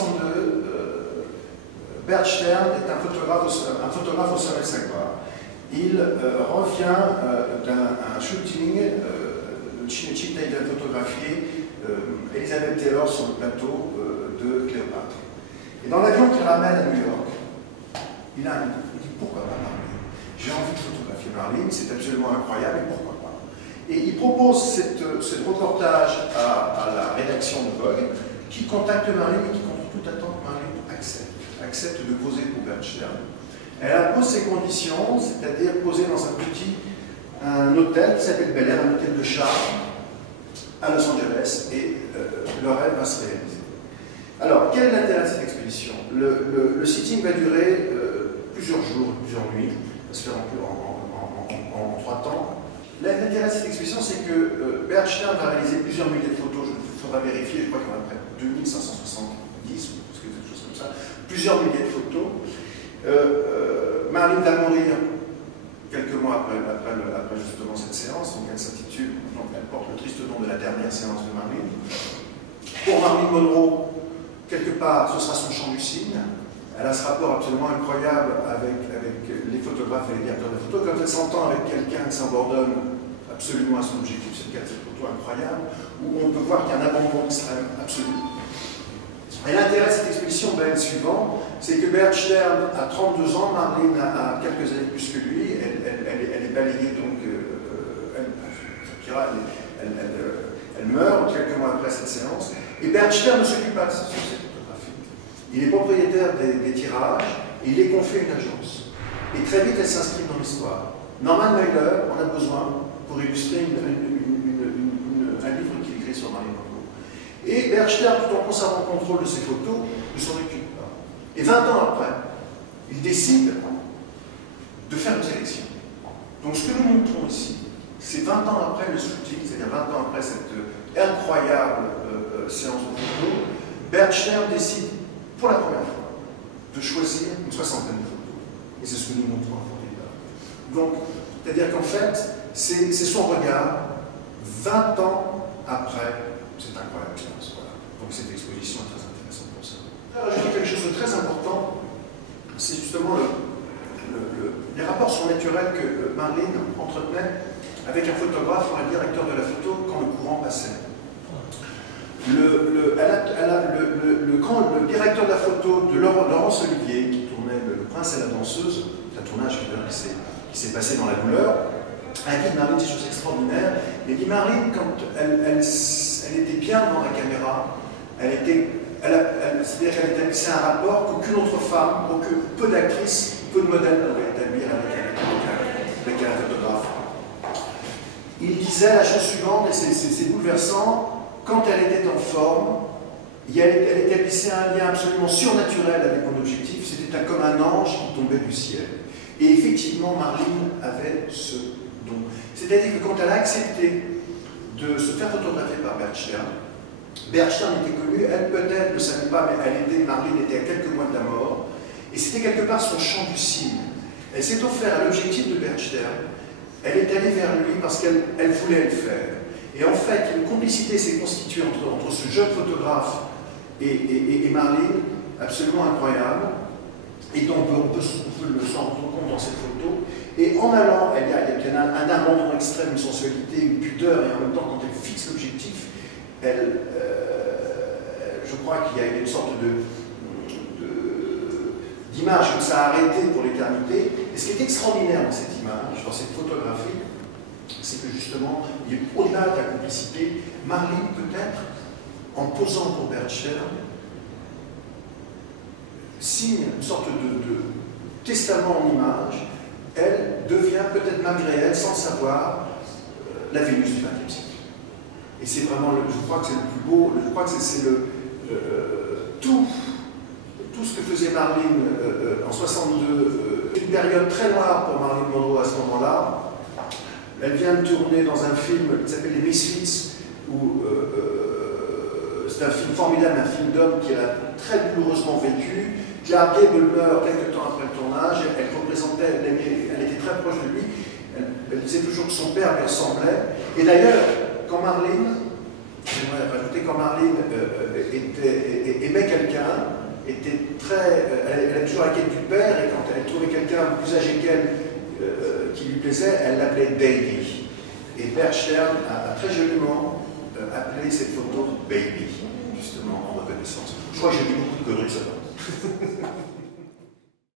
1962, Bert Stern est un photographe au sommet de sa gloire. Il revient d'un shooting, Chick Taylor a photographié Elizabeth Taylor sur le plateau de Cléopâtre. Et dans l'avion qu'il ramène à New York, il dit pourquoi pas Marlene? J'ai envie de photographier Marlene, c'est absolument incroyable, et pourquoi pas? Et il propose ce reportage à la rédaction de Vogue, qui contacte Marlene et qui, contre toute attente, Marlene accepte de poser pour Bert Stern. Elle impose ses conditions, c'est-à-dire poser dans un hôtel qui s'appelle Bel Air, un hôtel de charme à Los Angeles, et le rêve va se réaliser. Alors, quel est l'intérêt de cette expédition? Le sitting va durer plusieurs jours, plusieurs nuits, va se faire en 3 temps. L'intérêt de cette expédition, c'est que Bert Stern va réaliser plusieurs milliers de photos, il faudra vérifier, je crois qu'il y en a près de 2570, ou quelque chose comme ça, plusieurs milliers de photos. Marlene va mourir quelques mois après justement cette séance, donc elle porte le triste nom de la dernière séance de Marlene. Pour Marilyn Monroe, quelque part, ce sera son chant du cygne. Elle a ce rapport absolument incroyable avec les photographes et les directeurs de photos. Quand elle s'entend avec quelqu'un qui s'abandonne absolument à son objectif, c'est le cas de cette photo incroyable, où on peut voir qu'il y a un abandon extrême absolu. Et l'intérêt de cette expédition va être suivant, c'est que Bert Stern a 32 ans, Marlene a quelques années plus que lui, elle est balayée, donc elle meurt quelques mois après cette séance, et Bert Stern ne s'occupe pas de cette photographie. Il est propriétaire des tirages, et il les confie à une agence. Et très vite, elle s'inscrit dans l'histoire. Norman Mailer en a besoin pour illustrer un livre qu'il écrit sur Marilyn Monroe. Et Bert Stern, tout en conservant le contrôle de ses photos, ne s'en occupe pas. Et 20 ans après, il décide de faire une sélection. Donc ce que nous montrons ici, c'est 20 ans après le shooting, c'est-à-dire 20 ans après cette incroyable séance de photos, Bert Stern décide pour la première fois de choisir une 60aine de photos. Et c'est ce que nous montrons à Fondéda. Donc, c'est-à-dire qu'en fait, c'est son regard 20 ans après cette incroyable séance. Voilà. Donc cette exposition est très intéressante pour ça. Je dis quelque chose de très important, c'est justement les rapports surnaturels que Marlene entretenait avec un photographe ou un directeur de la photo quand le courant passait. Le directeur de la photo de Laurence Olivier, qui tournait Le Prince et la danseuse, un tournage qui s'est passé dans la douleur, a dit de Marlene des choses extraordinaires. Il dit Marlene, quand elle était bien devant la caméra, c'est-à-dire qu'elle établissait un rapport qu'aucune autre femme, peu d'actrices, peu de modèles pouvaient établir avec un photographe. Il disait la chose suivante, et c'est bouleversant, quand elle était en forme, elle établissait un lien absolument surnaturel avec mon objectif, c'était comme un ange qui tombait du ciel. Et effectivement, Marlene avait ce don. C'est-à-dire que quand elle a accepté de se faire photographier par Bert Stern était connue, elle peut-être ne savait pas, mais Marlene était à quelques mois de la mort, et c'était quelque part son chant du cygne. Elle s'est offert à l'objectif de Bert Stern, elle est allée vers lui parce qu'elle voulait le faire. Et en fait, une complicité s'est constituée entre ce jeune photographe et Marlene, absolument incroyable, et donc on peut s'en rendre compte dans cette photo. Et en allant, il y a un abandon extrême, une sensualité, une pudeur, et en même temps, quand elle fixe l'objectif, je crois qu'il y a une sorte d'image que ça a arrêté pour l'éternité. Et ce qui est extraordinaire dans cette image, dans cette photographie, c'est que justement, au-delà de la complicité, Marlene peut-être, en posant pour Bert Stern, signe une sorte de testament en image. Elle devient peut-être malgré elle, sans savoir, la Vénus du XXe siècle. Et c'est vraiment, je crois que c'est le plus beau, je crois que c'est tout ce que faisait Marlene en 62, une période très noire pour Marilyn Monroe à ce moment-là. Elle vient de tourner dans un film qui s'appelle Les Misfits, où c'est un film formidable, un film d'homme qu'elle a très douloureusement vécu. Clark Gable meurt quelques temps après le tournage, elle représentait, elle était très proche de lui, elle disait toujours que son père lui ressemblait. Et d'ailleurs, quand Marlene, j'aimerais rajouter, quand Marlene aimait quelqu'un, elle avait toujours la quête du père, et quand elle trouvait quelqu'un plus âgé qu'elle qui lui plaisait, elle l'appelait Baby. Et Bert Stern a très joliment appelé cette photo Baby, justement en reconnaissance. Je crois que j'ai dit beaucoup de conneries, ça va.